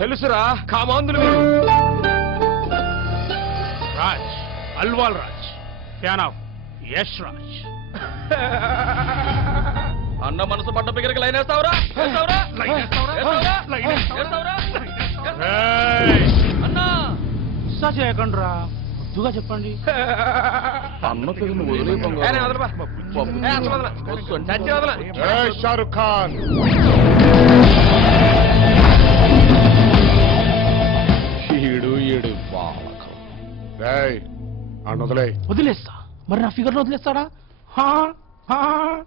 తెలుసురా కామాంధులు మీరు. Raj Alwal Raj fan of Yash Raj. అన్న మనసు పడ్డ పిగరికి లైన్ వేస్తావురా? అన్నా చేయకండి రా, ముద్దుగా చెప్పండి. అన్న పిగను వదిలే షారుఖ్ ఖాన్ వదిలే. వదిలేస్తా. మరి నా ఫిగర్ వదిలేస్తాడా?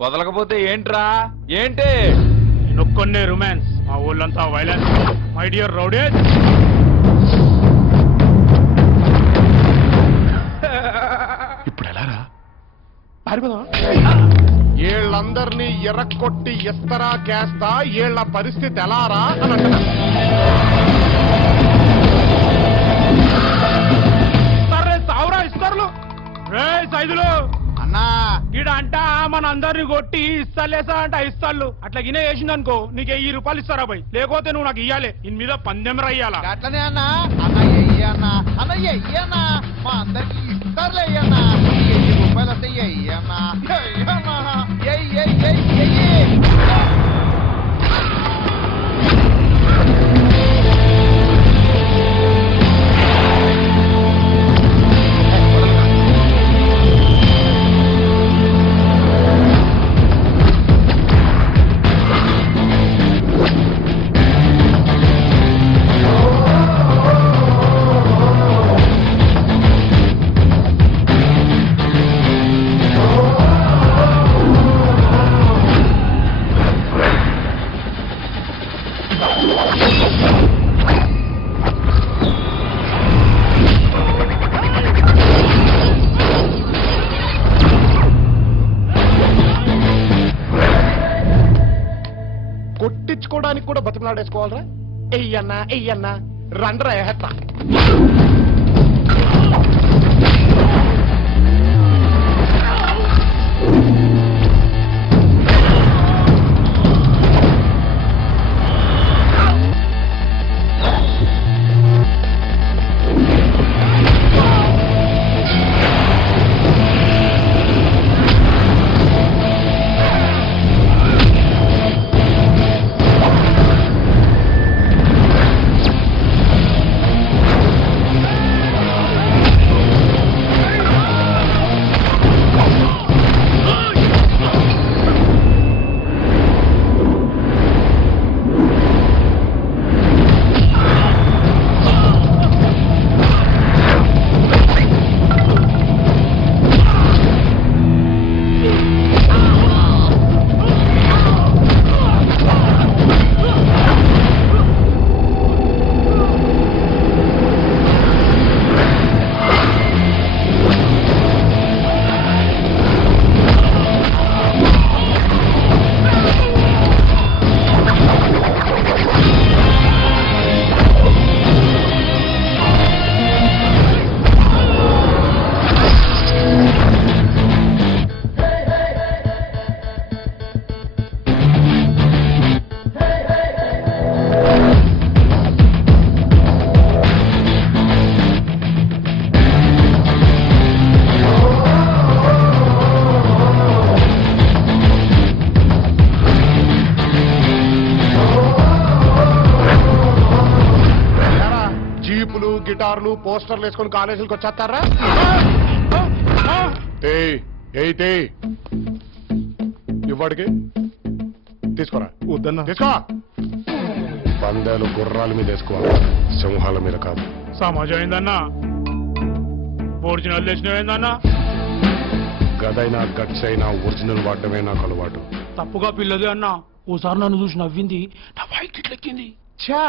వదలకపోతే ఏంట్రా? ఏంటి నొక్కొన్నే రొమాన్స్, మా ఊళ్ళంతా వైలెన్స్. మై డియర్ రౌడీస్, ఇప్పుడు ఎలారా? వీళ్ళందరినీ ఎర్రకొట్టి ఎస్తరా కేస్తా, వీళ్ళ పరిస్థితి ఎలారా అని అంటున్నా. సావురా ఇస్తారులు రే సైదులు అన్నా ఈడ అంట మన అందరిని కొట్టి ఇస్తాలేసా అంట ఇస్తాళ్ళు. అట్లా గినే వేసింది అనుకో నీకు 1000 రూపాయలు ఇస్తారా భయ్, లేకపోతే నువ్వు నాకు ఇయ్యాలి. ఇన్ మీద పందెం రయ్యాలా. అట్లనే అన్నా అయ్యన్నా మా అందరికి ఇస్తారులే అయ్యన్నా. 1000 రూపాయలు వస్తాయి అయ్యన్నా. కొట్టించుకోవడానికి కూడా బతిమలాడేసుకోవాలరా? ఎయ్యన్నా రండ్రా ఎహత్తా. గిటార్లు పోస్టర్లు వేసుకొని కాలేజీలకు వచ్చేస్తారా? ఇవ్వడికి తీసుకోరా. వద్దన్నా తీసుకో. పందాలు గుర్రాల మీద వేసుకోవాలి, సింహాల మీద కాదు. సమాజం ఏందన్నా? ఒరిజినల్ తెచ్చినవేందన్నా? గదైనా గట్స్ అయినా ఒరిజినల్ వాడటమే నాకు అలవాటు. తప్పుగా పిల్లది అన్నా. ఓసారి నన్ను చూసి నవ్వింది, నా వైట్ ఇట్లెక్కింది. ఛా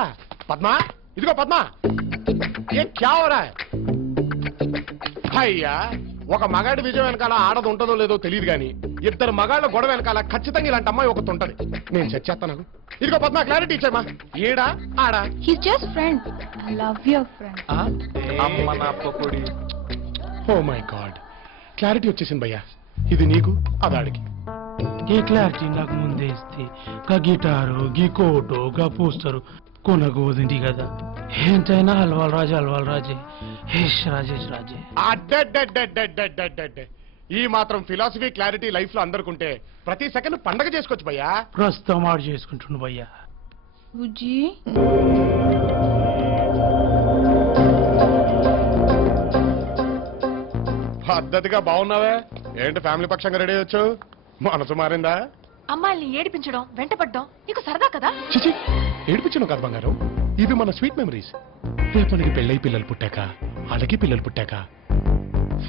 పద్మా, ఇదిగో పద్మా, ఏ క్యా హో రహా హై? అయ్యా, ఒక మగాడి విజయం వెనకాల ఆడది ఉంటుందో లేదో తెలియదు కానీ 2 మగాళ్ళ గొడవ వెనకాల ఖచ్చితంగా ఇలాంటి అమ్మాయి ఒకటి ఉంటది. నేను చచ్చేస్తాను. ఇదిగో పద్మా, క్లారిటీ ఇచ్చామా? ఏడా ఆడా? He's just friend. I love your friend. అమ్మ నా పొడి. ఓ మై గాడ్, క్లారిటీ వచ్చేసింది భయ్యా. ఇది నీకు, అదాడికి. ఈ క్లారిటీ నాకు ముందే ఇస్తే గా గిటారు, గీ కోటు, గా పోస్టరు కొనగోదింది కదా ఎంతైనా హల్వాల్ రాజే రాజేష్ రాజే. అడ్డడ్డడ్డడ్డడ్డడ్డడ్డడ్డ. ఈ మాత్రం ఫిలాసఫీ క్లారిటీ లైఫ్ లో అందరికుంటే ప్రతి సెకండ్ పండగ చేసుకోవచ్చు భయ్యా. ప్రస్తుతం ఆడు చేసుకుంటుండు భయ్యా. బుజ్జి పద్ధతిగా బాగున్నావే. ఏంటి ఫ్యామిలీ పక్షంగా రెడీ అయ్యొచ్చు? మనసు మారిందా? అమ్మాయిల్ని ఏడిపించడం వెంటపడ్డం నీకు సరదా కదా? చిచి, ఏడిపించను కాదు బంగారం, ఇవి మన స్వీట్ మెమరీస్. రేపు మనకి పెళ్ళై పిల్లలు పుట్టాక, అలాగే పిల్లలు పుట్టాక,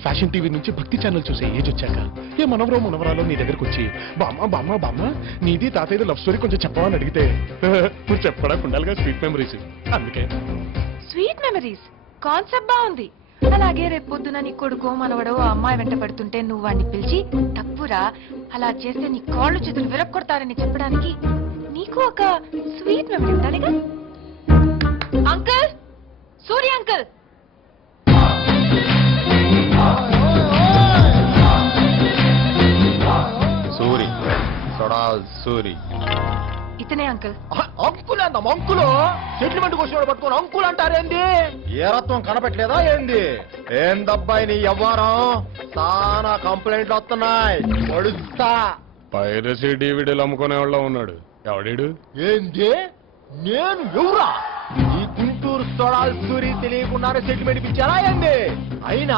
ఫ్యాషన్ టీవీ నుంచి భక్తి ఛానల్ చూసే ఏజ్ వచ్చాక, ఏ మనవరో మనవరాలో నీ దగ్గరకు వచ్చి బామ్మ బామ్మ బామ్మ నీది తాతయ్య లవ్ స్టోరీ కొంచెం చెప్పమని అడిగితే నువ్వు చెప్పడానికి ఉండాలిగా స్వీట్ మెమరీస్. అందుకే స్వీట్ మెమరీస్ కాన్సెప్ట్ బాగుంది. అలాగే రేపు పొద్దున నీ కొడుకో మనవడో ఆ అమ్మాయి వెంట పడుతుంటే నువ్వు వాడిని పిలిచి తప్పురా అలా చేస్తే నీ కాళ్ళు చేతులు విరక్కొడతారని చెప్పడానికి నీకు ఒక స్వీట్ మెమరీ ఉండాలిగా. అంకుల్, సూర్య అంకుల్. సూరి సూరి ఇతనే అంకుల్. అంకుల్ అంత మంకులు సెటిల్మెంట్ కోసం పట్టుకొని అంకుల్ అంటారేంది? ఏ రత్వం కనపెట్టలేదా ఏంది? ఏందబ్బాయి నీ వ్యవహారం? చాలా కంప్లైంట్లు వస్తున్నాయి. పడుస్తా. పైరసీ డివిడీలు అమ్ముకునే వాళ్ళ ఉన్నాడు ఎవడీడు? ఏంది? నేను ఎవరా? ఈ గుంటూరు సూరి తెలియకుండానే సెటిల్మెంట్ ఇప్పించారా ఏంది? అయినా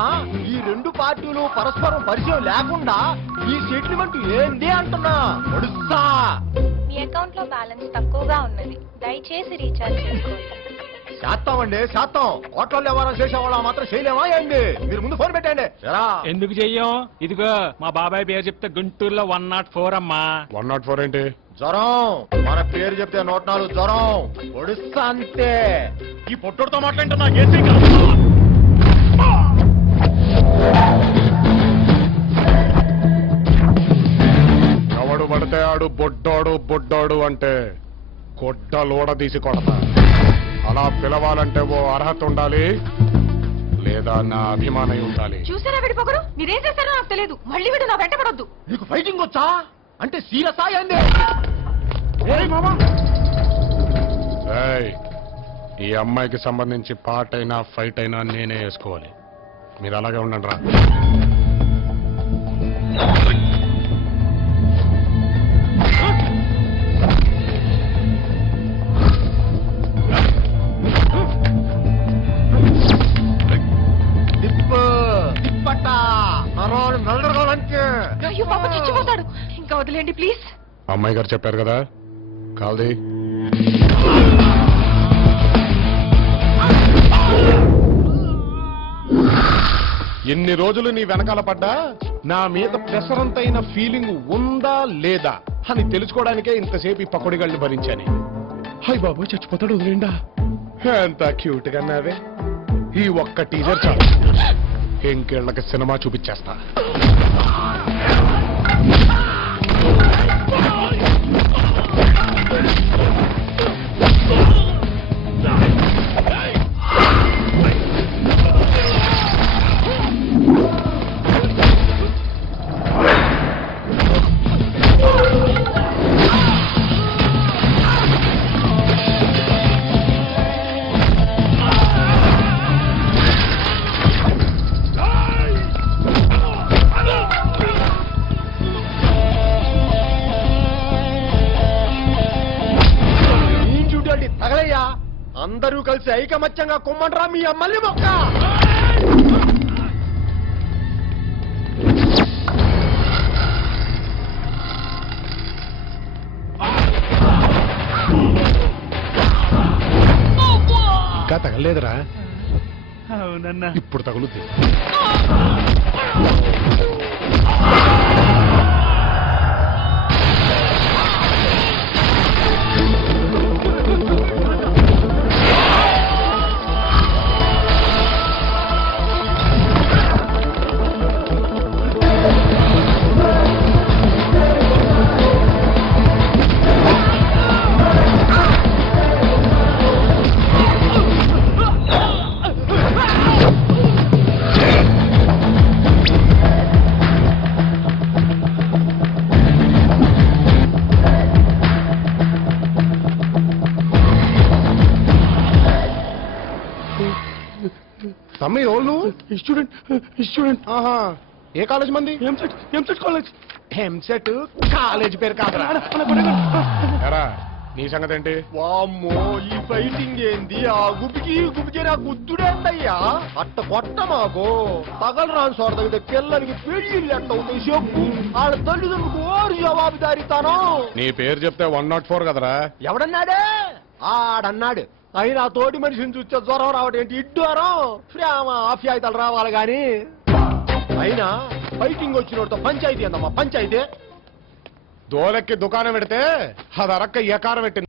ఈ రెండు పార్టీలు పరస్పరం పరిచయం లేకుండా ఈ సెటిల్మెంట్ ఏంది అంటున్నా. పడుస్తా. మీ అకౌంట్ లో బ్యాలెన్స్ తక్కువగా ఉన్నది, దయచేసి రీఛార్జ్ చేసుకోండి. చేస్తామండి చేస్తాం. కోట్ల వ్యవహారం చేసేవాళ్ళ మాత్రం చేయలేమా ఏంది? మీరు ముందు ఫోన్ పెట్టండి. ఎరా? ఎందుకు చెయ్యం? ఇదిగో మా బాబాయ్ పేరు చెప్తే గుంటూరులో 104 అమ్మా. 104 ఏంటి? జ్వరం. మన పేరు చెప్తే 104 జ్వరం. పొడుస్తా అంతే. ఈ పొట్టుతో మాట్లాడుతున్నా ఏసీ కాదు. ఎవడు పడితే ఆడు బొడ్డోడు అంటే కొట్ట లోడ తీసి కొడతా. అలా పిలవాలంటే ఓ అర్హత ఉండాలి, లేదా నా అభిమానం ఉండాలి. చూసారా విడిపోకరు? మీరేం చేశారో నాకు తెలియదు. మళ్ళీ వీడు నా వెంట పడొద్దు. నీకు ఫైటింగ్ వచ్చా? అంటే సీరియస్ ఏంది? ఏయ్, ఈ అమ్మాయికి సంబంధించి పార్ట్ అయినా ఫైట్ అయినా నేనే వేసుకోవాలి. మీరు అలాగే ఉండండి రా. అయ్యో పాప చచ్చిపోతాడు. ఇంకా వదిలేండి ప్లీజ్. అమ్మాయి గారు చెప్పారు కదా, కాల్ది. ఎన్ని రోజులు నీ వెనకాల పడ్డా నా మీద ప్రెసరంతైన ఫీలింగ్ ఉందా లేదా అని తెలుసుకోవడానికే ఇంతసేపు ఈ పకోడిగాళ్ళు భరించాను. హాయ్ బాబు చచ్చిపోతాడు వదిలేండా. ఎంత క్యూట్ గా నావే. ఈ ఒక్క టీజర్ చాలు, ఇంకేళ్ళకి సినిమా చూపించేస్తా. తగలయ్యా, అందరూ కలిసి ఐకమత్యంగా కుమ్మండ్రా మీ అమ్మల్ని మొక్క. ఇంకా తగలేదురా? అవునన్నా. ఇప్పుడు తగులుద్ది. తమ్మి ఓళ్ళు స్టూడెంట్ ఆహా ఏ కాలేజ్ మంది ఎంసెట్ కాలేజ్ ఎంసెట్ కాలేజ్ పేరు కాదురా ఎరా నీ సంగతి ఏంటి వామ్మో ఈ ఫైటింగ్ ఏంది ఆ గుబికి నా గుద్దుడేందయ్యా అట్ట కొట్ట మాకు తగలరాని చోట తగ్గితే పిల్లలకి పెళ్లి ఎట్ట ఉంది చెప్పు వాళ్ళ తల్లిదండ్రులకు ఓరు జవాబుదారితాను నీ పేరు చెప్తే 104 కదరా ఎవడన్నాడే ఆడన్నాడు అయినా తోటి మనిషిని చూస్తే జ్వరం రావడం ఏంటి ఇడ్డారం ప్రేమ ఆప్యాయతలు రావాలి గాని అయినా ఫైటింగ్ వచ్చినోడితో పంచాయతీ అందమ్మా పంచాయతీ దోలెక్కి దుకాణం పెడితే అది అరక్క ఎకారం పెట్టి